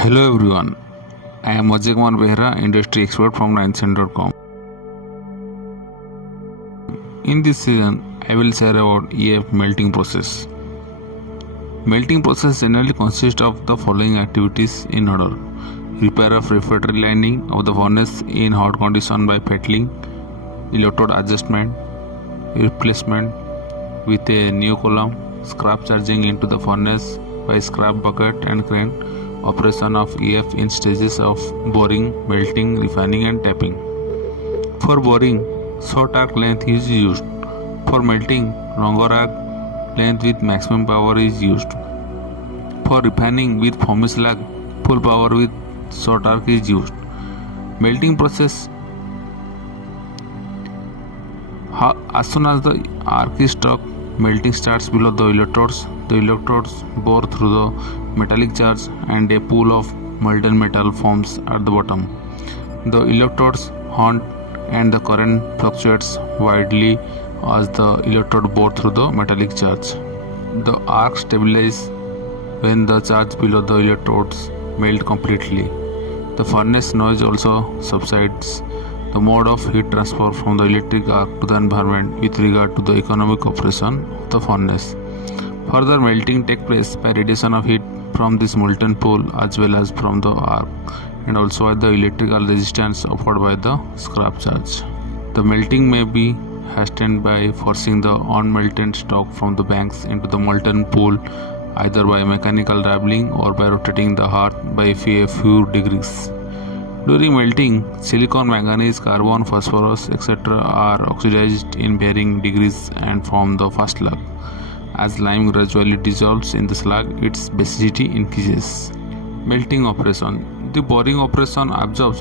Hello everyone, I am Ajay Kumar Behra, industry expert from 9cent.com. In this season, I will share about EF melting process. Melting process generally consists of the following activities in order: repair of refractory lining of the furnace in hot condition by fettling, electrode adjustment, replacement with a new column, scrap charging into the furnace by scrap bucket and crane, operation of EF in stages of boring, melting, refining and tapping. For boring, short arc length is used. For melting, longer arc length with maximum power is used. For refining with foamy slag, full power with short arc is used. Melting process: as soon as the arc is struck, melting starts below the electrodes. The electrodes bore through the metallic charge and a pool of molten metal forms at the bottom. The electrodes haunt and the current fluctuates widely as the electrode bore through the metallic charge. The arc stabilizes when the charge below the electrodes melt completely. The furnace noise also subsides. The mode of heat transfer from the electric arc to the environment with regard to the economic operation of the furnace. Further melting takes place by radiation of heat from this molten pool as well as from the arc, and also at the electrical resistance offered by the scrap charge. The melting may be hastened by forcing the unmelted stock from the banks into the molten pool, either by mechanical dabbling or by rotating the hearth by a few degrees. During melting, silicon, manganese, carbon, phosphorus, etc. are oxidized in varying degrees and form the fast slag. As lime gradually dissolves in the slag, its basicity increases. Melting operation: the boring operation absorbs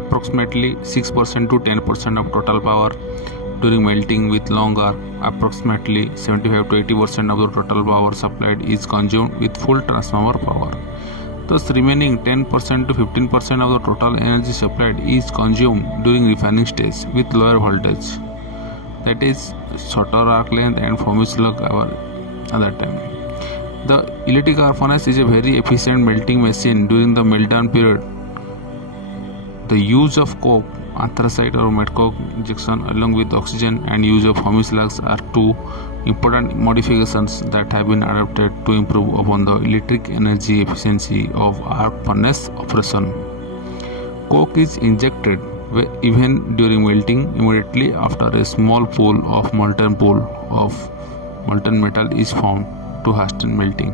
approximately 6% to 10% of total power. During melting with long arc, approximately 75 to 80% of the total power supplied is consumed with full transformer power. Thus, remaining 10% to 15% of the total energy supplied is consumed during refining stage with lower voltage, that is shorter arc length and foamy slag at that time. The electric arc furnace is a very efficient melting machine during the meltdown period. The use of coke, anthracite or met coke injection along with oxygen and use of foamy slags are two important modifications that have been adopted to improve upon the electric energy efficiency of arc furnace operation. Coke is injected even during melting immediately after a small pool of molten metal is formed to hasten melting.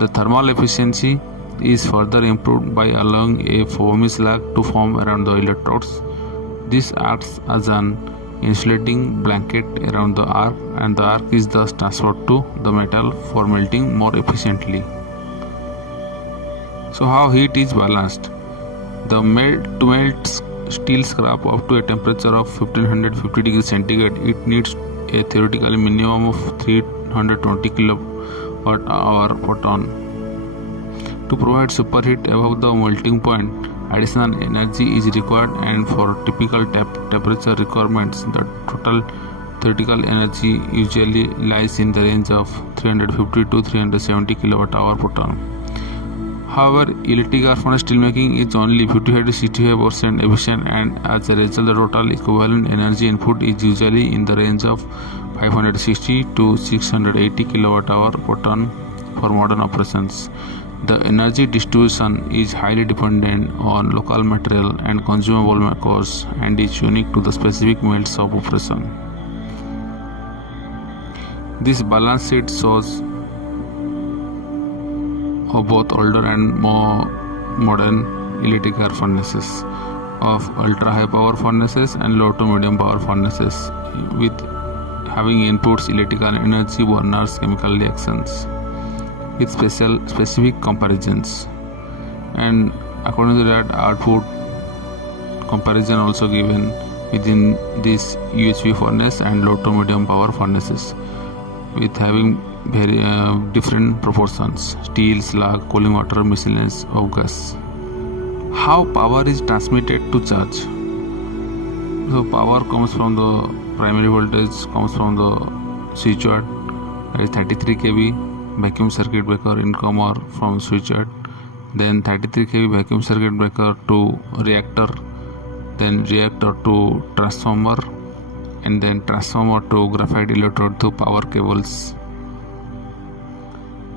The thermal efficiency is further improved by allowing a foamy slag to form around the electrodes. This acts as an insulating blanket around the arc, and the arc is thus transferred to the metal for melting more efficiently. So how heat is balanced? To melt steel scrap up to a temperature of 1550 degrees centigrade, it needs a theoretically minimum of 320 kilowatt-hour per ton. To provide superheat above the melting point, additional energy is required, and for typical temperature requirements, the total theoretical energy usually lies in the range of 350 to 370 kilowatt-hour per ton. However, electric arc furnace steelmaking is only 55 to 65% efficient, and as a result, the total equivalent energy input is usually in the range of 560 to 680 kilowatt-hour per ton for modern operations. The energy distribution is highly dependent on local material and consumable costs and is unique to the specific melts of operation. This balance sheet shows of both older and more modern electric arc furnaces, of ultra high power furnaces and low to medium power furnaces, with having inputs electrical energy burners, chemical reactions, with specific comparisons, and according to that output comparison also given within this UHP furnace and low to medium power furnaces, with having very different proportions: steel, slag, cooling water, miscellaneous of gas. How power is transmitted to charge? So power comes from the primary voltage, comes from the switchward, that is 33 kV, vacuum circuit breaker income or from switchward. then 33 kV vacuum circuit breaker to reactor, then reactor to transformer, and then transformer to graphite electrode to power cables,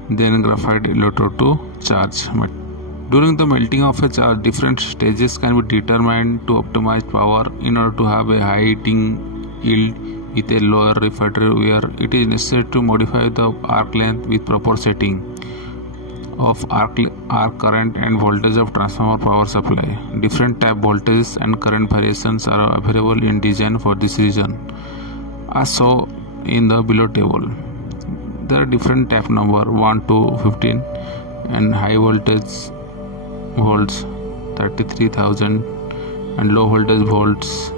then graphite electrode to charge. During the melting of a charge, different stages can be determined to optimize power. In order to have a high heating yield with a lower refractory wear, it is necessary to modify the arc length with proper setting of arc current and voltage of transformer power supply. Different tap voltages and current variations are available in design for this reason, as shown in the below table. There are different tap number 1 to 15 and high voltage volts 33,000 and low voltage volts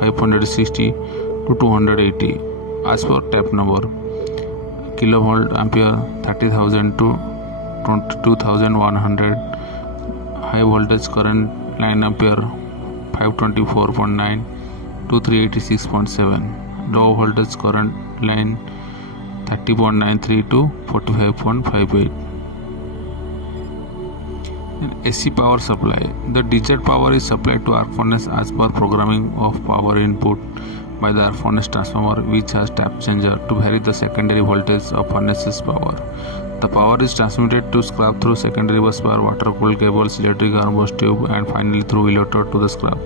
560 to 280 as per tap number. Kilovolt ampere 30,000 to 22,100. High voltage current line ampere 524.9 to 386.7. Low voltage current line 30.93 to 45.58. AC power supply. The desired power is supplied to arc furnace as per programming of power input by the arc furnace transformer, which has tap changer to vary the secondary voltage of furnace's power. The power is transmitted to scrap through secondary bus bar, water cooled cables, electric arm bus tube, and finally through electrode to the scrap.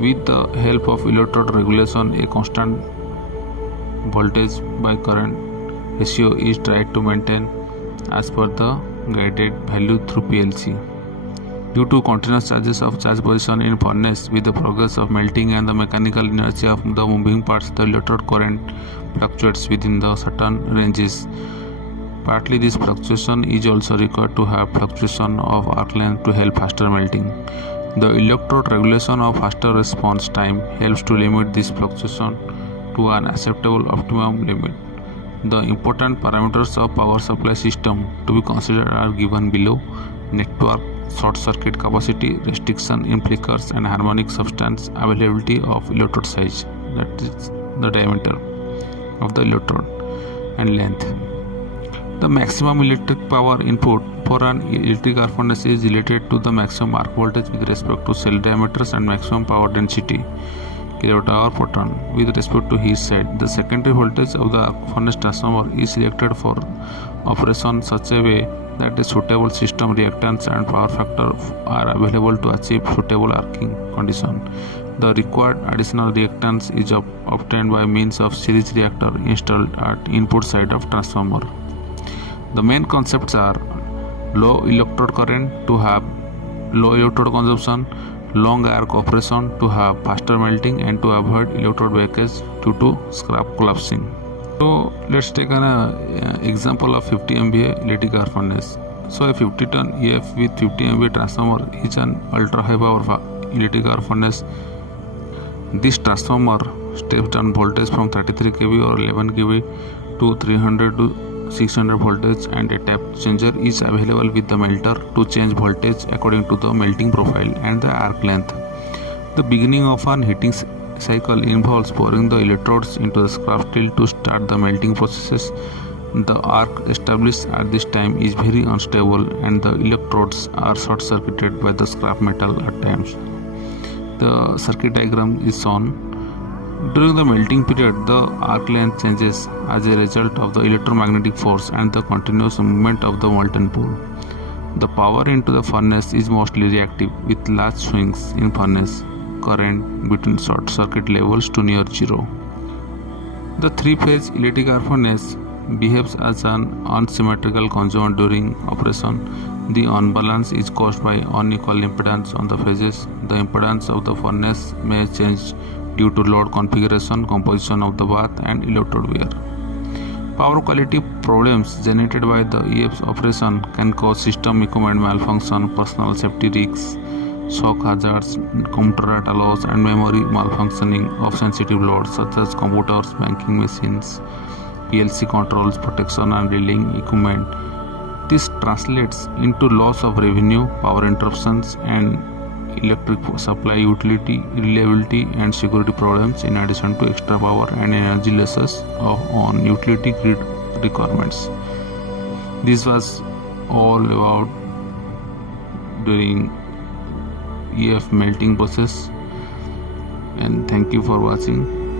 With the help of electrode regulation, a constant voltage by current ratio is tried to maintain as per the guided value through PLC. Due to continuous changes of charge position in furnace with the progress of melting and the mechanical inertia of the moving parts, the electrode current fluctuates within the certain ranges. Partly this fluctuation is also required to have fluctuation of arc length to help faster melting. The electrode regulation of faster response time helps to limit this fluctuation to an acceptable optimum limit. The important parameters of power supply system to be considered are given below: network, short circuit capacity, restriction in flickers and harmonic substance, availability of electrode size, that is the diameter of the electrode, and length. The maximum electric power input for an electric arc furnace is related to the maximum arc voltage with respect to cell diameters and maximum power density kWh per ton with respect to his side. The secondary voltage of the arc furnace transformer is selected for operation such a way that a suitable system reactance and power factor are available to achieve suitable arcing condition. The required additional reactance is obtained by means of series reactor installed at input side of transformer. The main concepts are low electrode current to have low electrode consumption, long arc operation to have faster melting, and to avoid electrode breakage due to scrap collapsing. So let's take an example of 50 MVA electric arc furnace. So a 50 ton EF with 50 MVA transformer is an ultra high power electric arc furnace. This transformer steps down voltage from 33 kV or 11 kV to 300 to 600 voltage, and a tap changer is available with the melter to change voltage according to the melting profile and the arc length. The beginning of an heating cycle involves pouring the electrodes into the scrap steel to start the melting processes. The arc established at this time is very unstable and the electrodes are short-circuited by the scrap metal at times. The circuit diagram is shown. During the melting period, the arc length changes as a result of the electromagnetic force and the continuous movement of the molten pool. The power into the furnace is mostly reactive, with large swings in furnace current between short circuit levels to near zero. The three-phase electric arc furnace behaves as an unsymmetrical conjoint during operation. The unbalance is caused by unequal impedance on the phases. The impedance of the furnace may change due to load configuration, composition of the bath, and electrode wear. Power quality problems generated by the EF's operation can cause system equipment malfunction, personal safety risks, shock hazards, computer data loss, and memory malfunctioning of sensitive loads such as computers, banking machines, PLC controls, protection and drilling equipment. This translates into loss of revenue, power interruptions, and electric supply utility, reliability, and security problems, in addition to extra power and energy losses on utility grid requirements. This was all about during EF melting process. And thank you for watching.